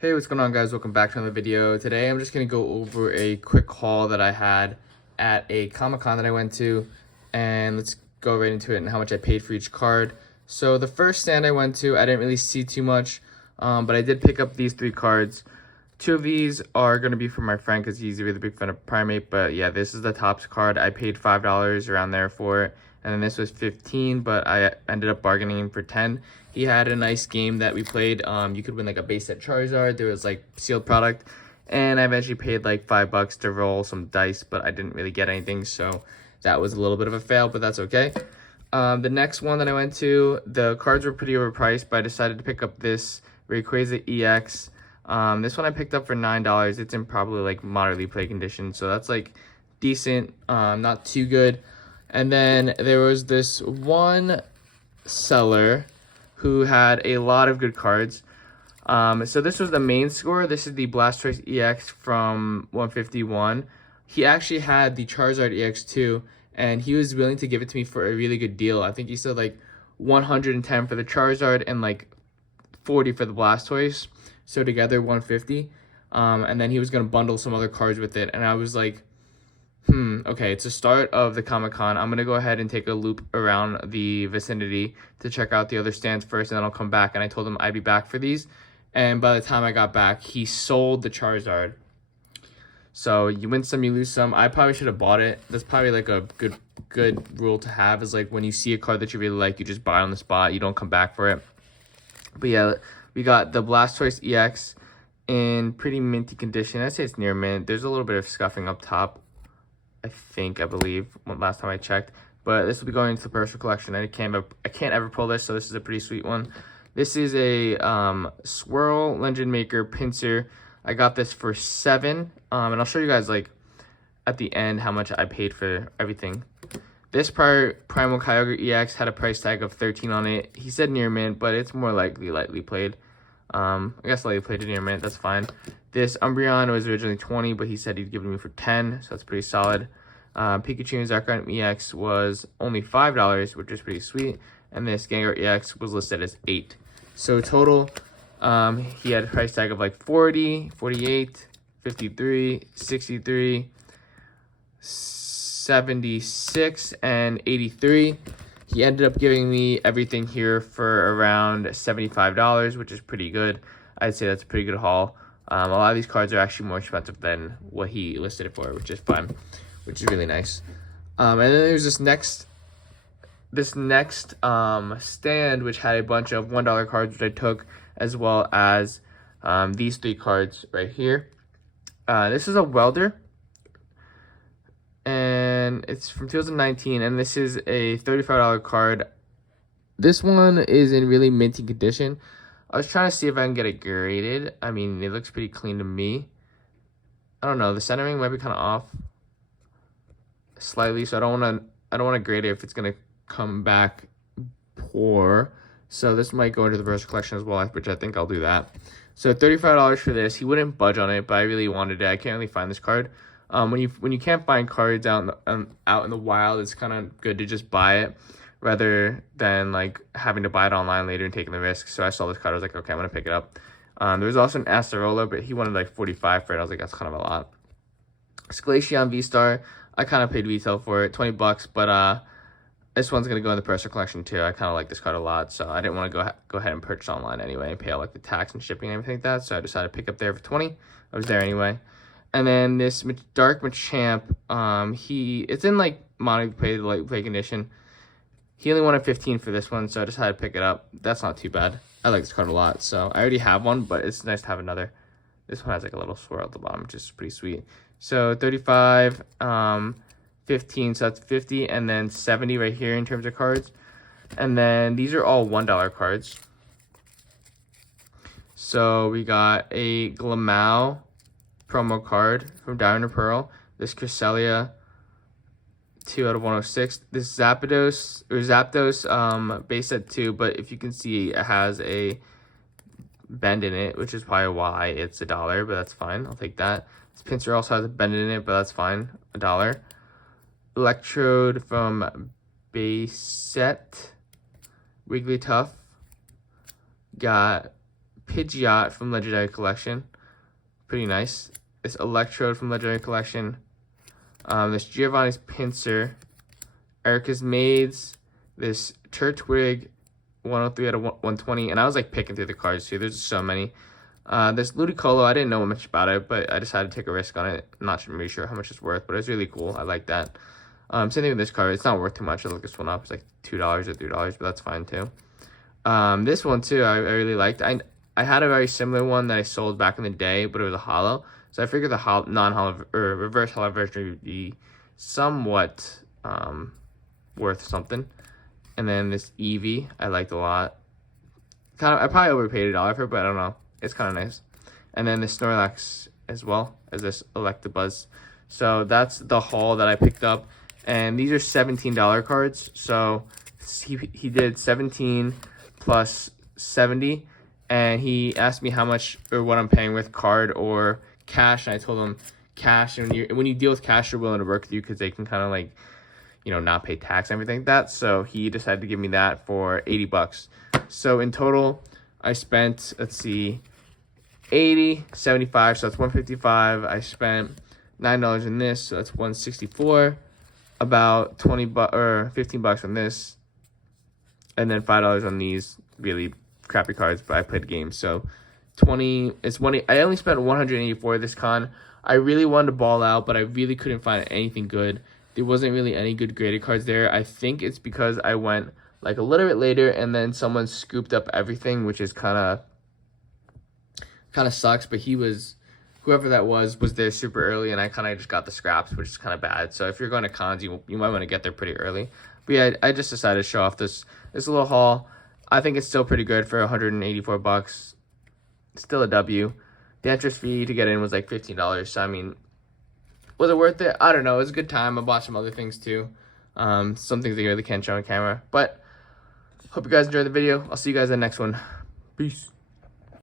Hey, what's going on, guys? Welcome back to another video. Today I'm just going to go over a quick haul that I had at a Comic-Con that I went to, and let's go right into it and how much I paid for each card. So the first stand I went to, I didn't really see too much, but I did pick up these three cards. Two of these are going to be for my friend because he's a really big fan of Primate, but yeah, this is the Topps card. I paid $5 around there for it, and then this was 15, but I ended up bargaining for 10. He had a nice game that we played. You could win like a base set Charizard. There was like sealed product, and I eventually paid like $5 to roll some dice, but I didn't really get anything, so that was a little bit of a fail, but that's okay. The next one that I went to, the cards were pretty overpriced, but I decided to pick up this Rayquaza EX. This one I picked up for $9. It's in probably like moderately play condition, so that's like decent, not too good. And then there was this one seller who had a lot of good cards. So this was the main score. This is the Blastoise EX from 151. He actually had the Charizard EX too, and he was willing to give it to me for a really good deal. I think he said like 110 for the Charizard and like 40 for the Blastoise. So together 150. And then he was gonna bundle some other cards with it, and I was like, okay, it's the start of the Comic-Con. I'm going to go ahead and take a loop around the vicinity to check out the other stands first, and then I'll come back. And I told him I'd be back for these. And by the time I got back, he sold the Charizard. So you win some, you lose some. I probably should have bought it. That's probably like a good rule to have, is like when you see a card that you really like, you just buy it on the spot. You don't come back for it. But yeah, we got the Blastoise EX in pretty minty condition. I'd say it's near mint. There's a little bit of scuffing up top, I believe, last time I checked. But this will be going into the personal collection. I can't ever pull this, so this is a pretty sweet one. This is a Swirl Legend Maker Pinsir. I got this for $7, and I'll show you guys like at the end how much I paid for everything. This Primal Kyogre EX had a price tag of $13 on it. He said near mint, but it's more likely lightly played. I guess lightly played near mint, that's fine. This Umbreon was originally $20, but he said he'd give it me for $10, so that's pretty solid. Pikachu and Zekrom EX was only $5, which is pretty sweet. And this Gengar EX was listed as $8. So total, he had a price tag of like 40, 48, 53, 63, 76, and 83. He ended up giving me everything here for around $75, which is pretty good. I'd say that's a pretty good haul. A lot of these cards are actually more expensive than what he listed it for, which is fine, which is really nice. And then there's this next stand, which had a bunch of $1 cards, which I took, as well as these three cards right here. This is a Welder, and it's from 2019, and this is a $35 card. This one is in really minty condition. I was trying to see if I can get it graded. I mean, it looks pretty clean to me. I don't know, the centering might be kind of off slightly, so I don't want to grade it if it's gonna come back poor. So this might go into the verse collection as well, which I think I'll do that. So $35 for this. He wouldn't budge on it, but I really wanted it. I can't really find this card. When you can't find cards out in the wild, it's kind of good to just buy it rather than like having to buy it online later and taking the risk. So I saw this card, I was like, okay, I'm gonna pick it up. There was also an Acerola, but he wanted like 45 for it. I was like, that's kind of a lot. Scalacion V-Star, I kind of paid retail for it, $20, but this one's gonna go in the personal collection too. I kind of like this card a lot, so I didn't want to go ahead and purchase online anyway and pay all like the tax and shipping and everything like that. So I decided to pick up there for 20. I was there anyway. And then this Dark Machamp, it's in like mono play condition. He only wanted 15 for this one, so I decided to pick it up. That's not too bad. I like this card a lot, so I already have one, but it's nice to have another. This one has like a little swirl at the bottom, which is pretty sweet. So 35, 15, so that's 50, and then 70 right here in terms of cards. And then these are all $1 cards. So we got a Glamau promo card from Diamond and Pearl. This Cresselia, 2 out of 106. This Zapdos base set 2, but if you can see, it has a bend in it, which is probably why it's $1, but that's fine. I'll take that. This Pinsir also has a bend in it, but that's fine. $1. Electrode from base set. Wigglytuff. Got Pidgeot from Legendary Collection. Pretty nice. This Electrode from Legendary Collection. This Giovanni's Pinsir. Erica's Maids. This Turtwig 103 out of 120. And I was like picking through the cards too. There's so many. This Ludicolo, I didn't know much about it, but I decided to take a risk on it. I'm not really sure how much it's worth, but it's really cool. I like that. Same thing with this card. It's not worth too much. I looked this one up. It's like $2 or $3, but that's fine too. This one too, I really liked. I had a very similar one that I sold back in the day, but it was a holo. So I figured the non-holo or reverse holo version would be somewhat worth something. And then this Eevee, I liked a lot. I probably overpaid $1 for it, but I don't know. It's kind of nice. And then the Snorlax as well as this Electabuzz. So that's the haul that I picked up. And these are $17 cards. So he did 17 plus 70. And he asked me how much or what I'm paying with card or cash. And I told him cash. And when you deal with cash, they're willing to work with you because they can kind of like, you know, not pay tax and everything like that. So he decided to give me that for $80. So in total, I spent, let's see, 80, 75, so that's 155. I spent $9 in this, so that's 164. About 20 or 15 bucks on this, and then $5 on these really crappy cards. But I played games, so 20. It's one. I only spent 184 this con. I really wanted to ball out, but I really couldn't find anything good. There wasn't really any good graded cards there. I think it's because I went like a little bit later, and then someone scooped up everything, which is kind of sucks. But whoever that was there super early, and I kind of just got the scraps, which is kind of bad. So if you're going to cons, you might want to get there pretty early. But yeah, I just decided to show off this little haul. I think it's still pretty good for 184 bucks. Still a W. The entrance fee to get in was like $15. So I mean, was it worth it? I don't know. It was a good time. I bought some other things too. Some things that you really can't show on camera. But hope you guys enjoyed the video. I'll see you guys in the next one. Peace.